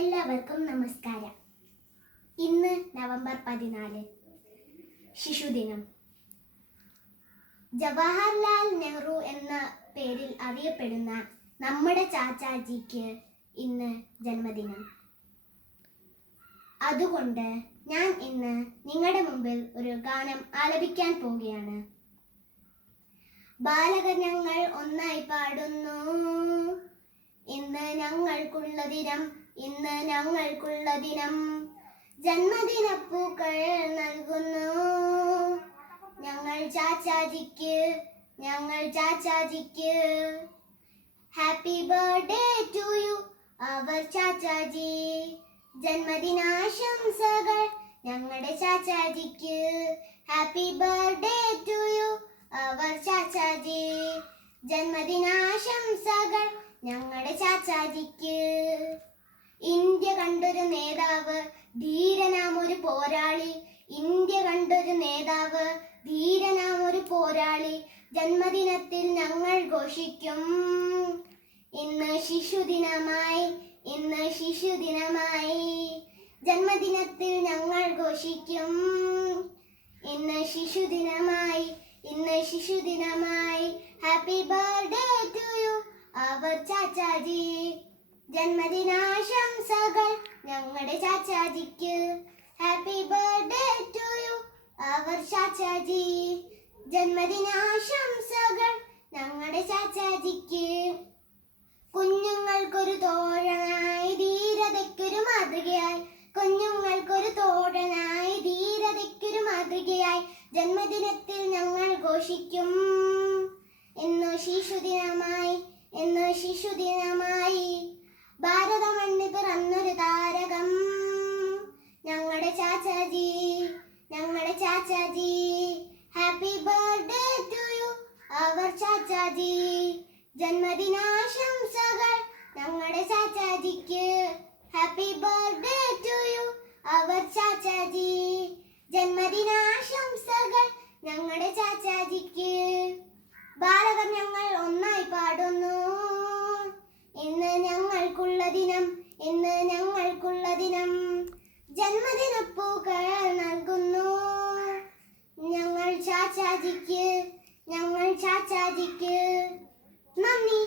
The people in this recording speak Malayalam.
എല്ലാവർക്കും നമസ്കാരം. ഇന്ന് നവംബർ 14 ശിശുദിനം. ജവഹർലാൽ നെഹ്റു എന്ന പേരിൽ അറിയപ്പെടുന്ന നമ്മുടെ ചാച്ചാജിക്ക് ഇന്ന് ജന്മദിനം. അതുകൊണ്ട് ഞാൻ ഇന്ന് നിങ്ങളുടെ മുമ്പിൽ ഒരു ഗാനം ആലപിക്കാൻ പോവുകയാണ്. ബാലകർ ഞങ്ങൾ ഒന്നായി പാടുന്നു, ഇന്ന് ഞങ്ങൾക്കുള്ള ദിനം, ഇന്ന് ഞങ്ങൾക്കുള്ള ദിനം. ജന്മദിനപ്പൂക്കൾ നൽകുന്നു ഞങ്ങൾ ചാച്ചാജിക്ക്, ഞങ്ങൾ ചാച്ചാജിക്ക്. Happy birthday to you our Chachaji. ജന്മദിനാശംസകൾ ഞങ്ങളുടെ ചാച്ചാജിക്ക്. Happy birthday to you our Chachaji. ജന്മദിനാശംസകൾ ഞങ്ങളുടെ ചാച്ചാജിക്ക്. ഇന്ത്യ കണ്ടൊരു നേതാവ്, ധീരനാം ഒരു പോരാളി. ഇന്ത്യ കണ്ടൊരു നേതാവ്, ധീരനാം ഒരു പോരാളി. ജന്മദിനത്തിൽ ഞങ്ങൾ ഘോഷിക്കും ഇന്ന് ശിശുദിനമായി, ഇന്ന് ശിശുദിനമായി. ജന്മദിനത്തിൽ ഞങ്ങൾ ഘോഷിക്കും ഇന്ന് ശിശുദിനമായി, ഇന്ന് ശിശുദിനമായി. Happy birthday to you our Chachaji. ജന്മദിനാശംസകൾ ഞങ്ങളുടെ ചാച്ചാജിക്ക്. Happy birthday to you our Chachaji. ജന്മദിനാശംസകൾ ഞങ്ങളുടെ ചാച്ചാജിക്ക്. കുഞ്ഞുങ്ങൾക്കൊരു തോഴനായി, ധീരതയ്ക്കൊരു മാതൃകയായി. കുഞ്ഞുങ്ങൾക്കൊരു തോഴനായി, ധീരതയ്ക്കൊരു മാതൃകയായി. ജന്മദിനത്തിൽ ഞങ്ങൾ ഘോഷിക്കും ഇന്ന് ശിശുദിനമായി, ഇന്ന് ശിശുദിനമായി. ഭാരത മണ്ണിൽ പിറന്നൊരു താരകം ഞങ്ങളുടെ ചാച്ചാജി, ഞങ്ങളുടെ Chachaji. Happy birthday to you our Chachaji. ജന്മദിനാശംസകൾ ഞങ്ങളുടെ ചാച്ചാജിക്ക്. Happy birthday to you our Chachaji. ജന്മദിനാശംസകൾ ഞങ്ങളുടെ ചാച്ചാജിക്ക്. ബാലകർ ഞങ്ങൾ ഒന്നായി പാടുന്നു, ഇന്ന് ഞങ്ങൾക്കുള്ള ദിനം, ഇന്ന് ഞങ്ങൾക്കുള്ള ദിനം. ജന്മദിനപ്പൂക്കൾ നൽകുന്നു ഞങ്ങൾ ചാച്ചാജിക്ക്, ഞങ്ങൾ ചാച്ചാജിക്ക്. നന്ദി.